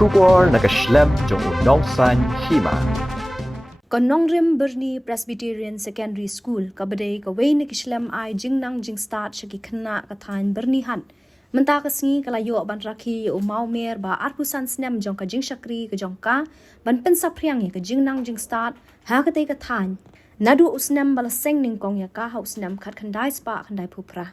Shubor nakaslem jong unongsan Hima. Kon Nongrim Byrni Presbyterian Secondary School kabadai kawai nakislam ai Jingdap shaki khna kathain Byrni han. Menta kasngi kalayo ban Rakhe o Maumer ba arpusan Snem jong ka jing shakri ka jong ka ban pensapriang ka Jingdap ha ka te kathain. Nadu usnem bala seng ning kong ya ka ha usnem khat khandai spa khandai phupra.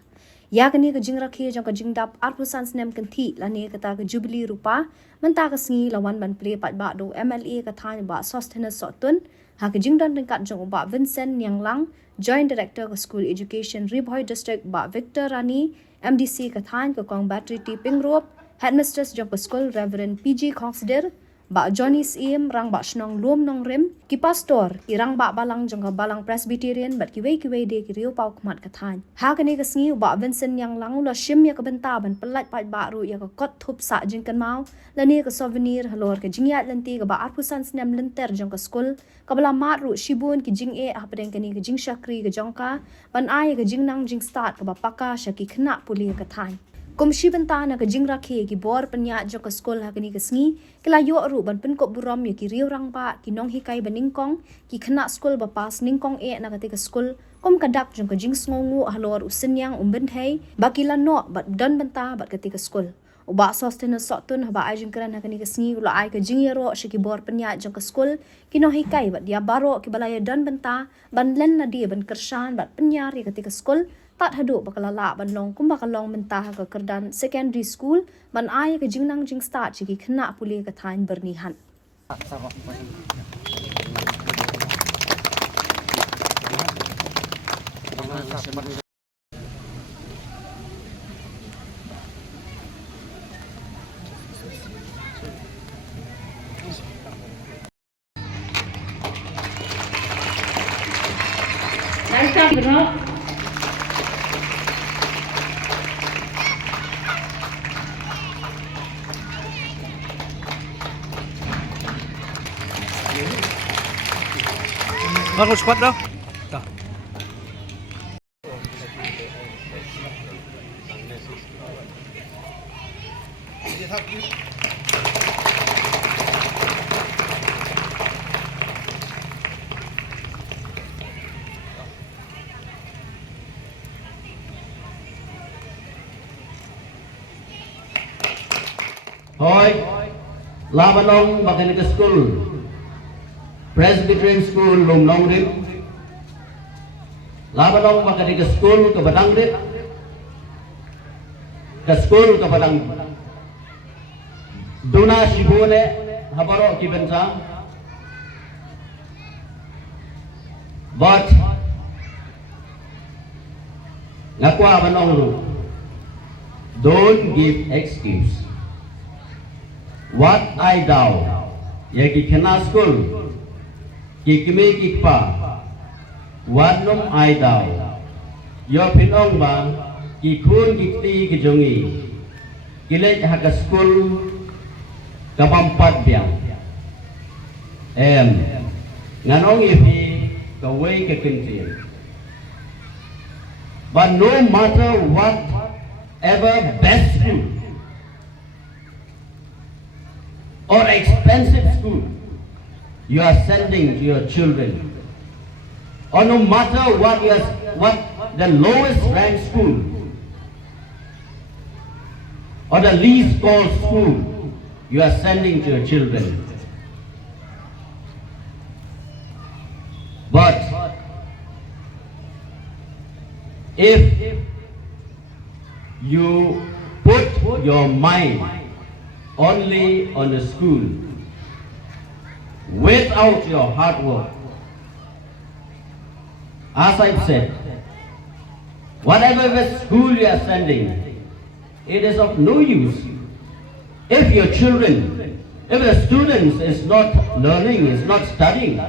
Ya kani ka jing Rakhe jong ka Jingdap arpusan Snem kanthi lani kata ka jubilee rupa menta kasngi lawan ban play pat ba do MLA kathain ba sustenance sotun ha ka jingdan kat jong ba Vincent Nyanglang Joint Director of School Education Ribhoi District ba Victor Rani MDC kathain ka kong battery tipping rope Headmistress jong school Reverend PG Kongsder ba Johnny Siem rang ba snong lom Nongrim ki pastor irang ba balang jong ka balang Presbyterian bat ki wei de ki riu pau kmat kathain ha kani ka sngi ba Vincent yang lang la shim ya ka benta ban pelat pat ba ru ya ka kot thup sa jing kan mau la ni ka souvenir halor ka jingyat lanti ka ba arpusan Snem lenter jong ka school ka bala mat ru shibun ki jing e apdeng kani ka jing shakri ka jong ka ban ai ka jing nang jing start ka ba paka shaki khna puli ka thain Komisi bentana ke jing Rakhe ki bor penyat jok ke skol ha kini kesngi kila yo ru ban pen kop buram ya ki riu rang ba ki nong hikai baningkong ki khna skol ba pas ningkong e na kate ke skol kom kadak jong ke jing sngongu halor usen yang umben hei ba kila no bat dan benta bat kate ke skol uba sustenance sotun ba ai jing kran ha kini kesngi ula ai ke jing yero shiki bor penyat jong ke skol ki no hikai bat dia baro ki balaya dan benta ban len na dia ban kersan bat penyar ya kate ke skol tat hadu bakalala ban long kum bakalong mentah ka kerdan secondary school ban ai ka jingnang jing start chiki khna puli ka thain Byrni han Baru squat dah. Dah. Hoi, labanong makinig school. Presbyterian School Lom Nongrim labanong makinig school ke Badangrit ke school ke Badang Duna Shibune habaro ki benta but ngakwa banong don't give excuse what I doubt yaki kena school Kikme kikpa wadnom ai dau yo pinong ba kikun kikti kijongi kilej haka school kapampat biang nganong ipi kawai kekentin but no matter what ever best school or expensive school you are sending to your children, or no matter what the lowest ranked school or the least called school you are sending to your children. But if you put your mind only on the school without your hard work, as I've said, whatever school you are sending, it is of no use if your children, if the students is not learning, is not studying.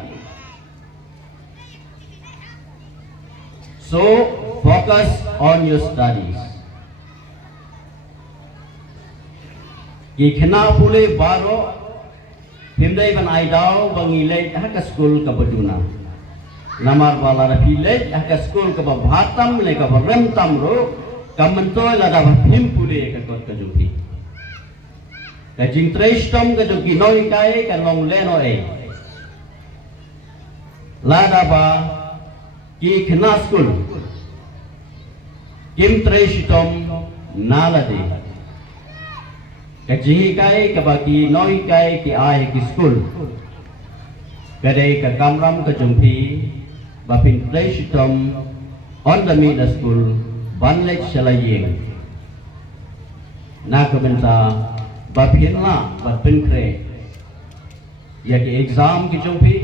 So focus on your studies. Ikna pule baro Himdai ban aidau bangilai haka school ka baduna. Namar bala rapilai haka school ka bhatam le ka remtam ro kamanto la da him pule ka kot ka jupi. cái chính trace trong cái được kỳ nói cái lòng lên nói là đã ba kỳ khna school kim trace trong na là đi cái chỉ cái ba kỳ nói cái ai cái school cái đây cái camram cái trong phi ba pin trace trong on the middle school ban lek chalayen na ka benta ba phiền la ba pin kre ya cái exam cái trong phi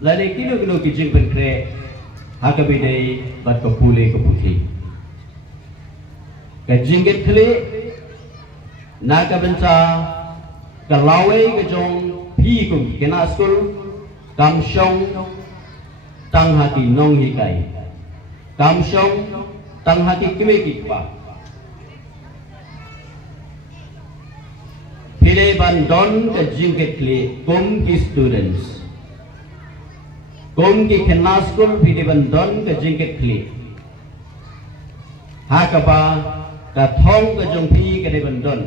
là đây kilo cái jing pin kre ha ka bi dei ba ka pule ka puthi cái jing get khle na ka benta ka lawe cái trong phi cùng cái na school kam shong tăng ha ki nong hi kai kam shong tăng ha ki kime ki pa phile ban don ka jing ke kle kum ki students kum ki khna school phile ban don ka jing ke kle ha ka ba ka thong ka jong phi ka de ban don.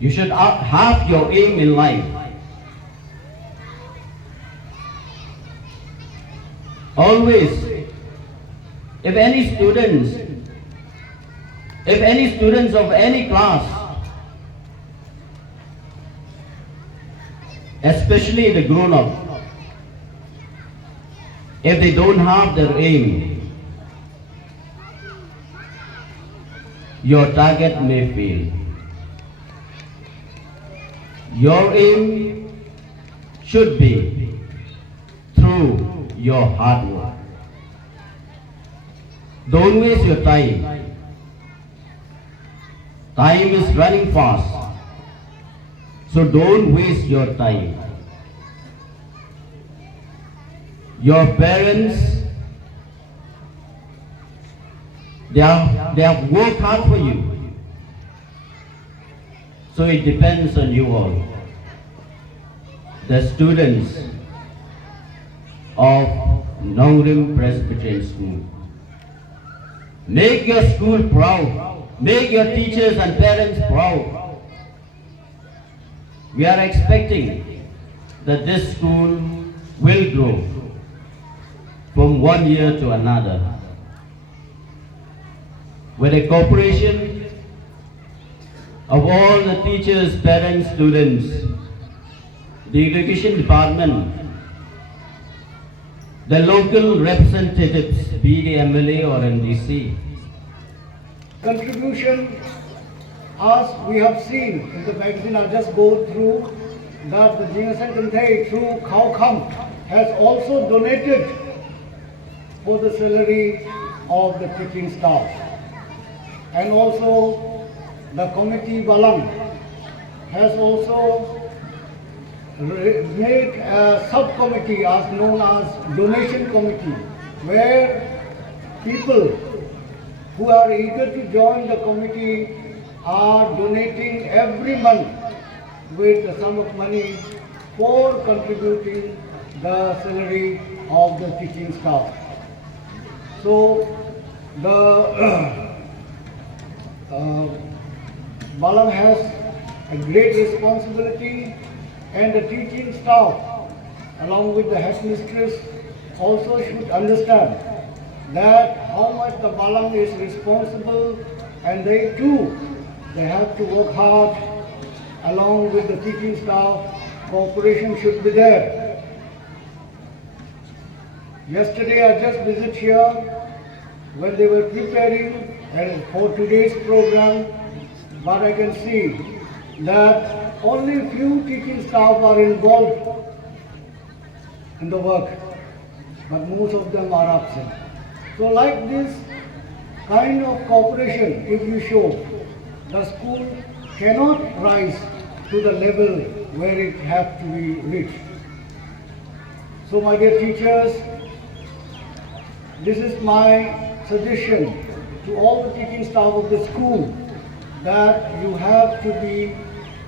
You should have your aim in life. Always, if any students of any class, especially the grown-up, if they don't have their aim, your target may fail. Your aim should be through your hard work. Don't waste your time. Time is running fast, so don't waste your time. Your parents, they have worked hard for you, so it depends on you all. The students of Nongrim Presbyterian School. Make your school proud. Make your teachers and parents proud. We are expecting that this school will grow from one year to another. With a cooperation of all the teachers, parents, students, the education department, the local representatives, be the MLA or MDC. Contribution, as we have seen in the magazine, I'll just go through that the Jingdap through Khao has also donated for the salary of the teaching staff. And also the committee Balang has also made a subcommittee as known as donation committee, where people who are eager to join the committee are donating every month with a sum of money for contributing the salary of the teaching staff. So the Balang has a great responsibility, and the teaching staff along with the headmistress also should understand that how much the Balang is responsible, and they too, they have to work hard along with the teaching staff. Cooperation should be there. Yesterday I just visited here when they were preparing for today's program, but I can see that only few teaching staff are involved in the work, but most of them are absent. So like this kind of cooperation, if you show, the school cannot rise to the level where it has to be reached. So my dear teachers, this is my suggestion to all the teaching staff of the school, that you have to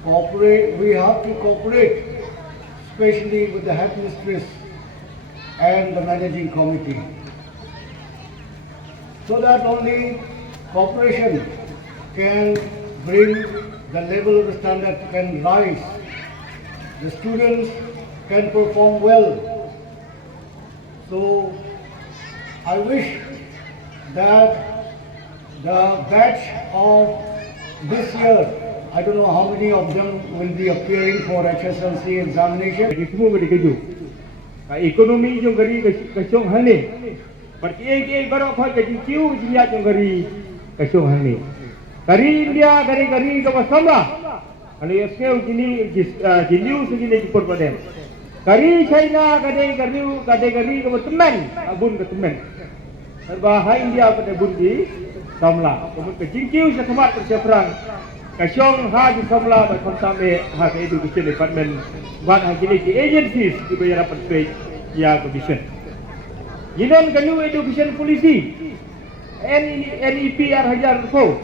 we have to cooperate, especially with the headmistress and the managing committee, so that only cooperation can bring the level of the standard can rise. The students can perform well. So I wish that the batch of this year, I don't know how many of them will be appearing for HSLC examination. Jadi semua boleh kerja. Ekonomi jom gari kasong hane. Pergi barok kau jadi ciu jiat jom gari kasong hane. Kari India gari ke wasamba. Kalau yang sekarang jiniu segini di Purbalem. Kari China gari ke teman, abun ke teman. Bahasa India pada bundi samla. Kemudian ke jingkiu sekemat persiapan. Kasyong ha di samla by kontame ha ke education department buat ha kini ke agencies di bayar dapat ya commission. Jinon kanu education policy NEP hajar ko.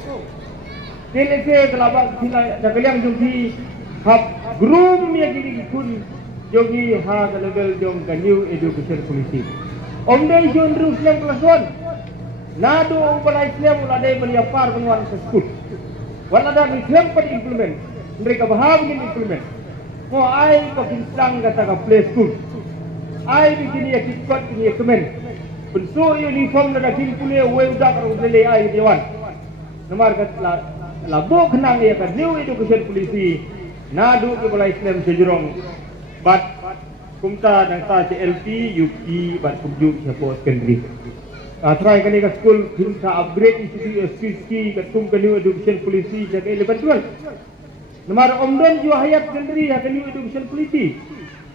TLC kelabak sila jakaliang jongki hab groom ya kini kun jogi ha ke level jong kanu education policy. Omdai jon rus yang kelas 1. Nado balai Snem ulade meliapar penguan ke school. Wala dah Islam pada implement, mereka bahag ni implement. Mo ay pakinsang kata ka play school. Ay begini ya kikot ni kemen. Penso uniform na kin pule we udak ro dele ay dewan. Namar kat labo kenang ya ka new education policy. Nadu ke balai Islam sejurong. Bat kumta nang ta CLP UP bat kumju siapa secondary. Try kali ke school kita upgrade institusi ketum ke new education policy jaga 11-12. Nomor omdon juga hayat sendiri ya ke new education policy.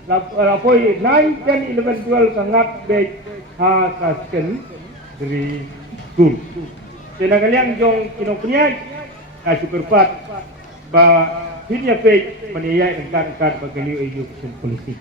Lapoi 9, 10, 11, 12 sangat baik ha kasken dari school. Jadi kalian jong kinoknya syukur pat ba hinya baik meniyai engkar bagi new education policy.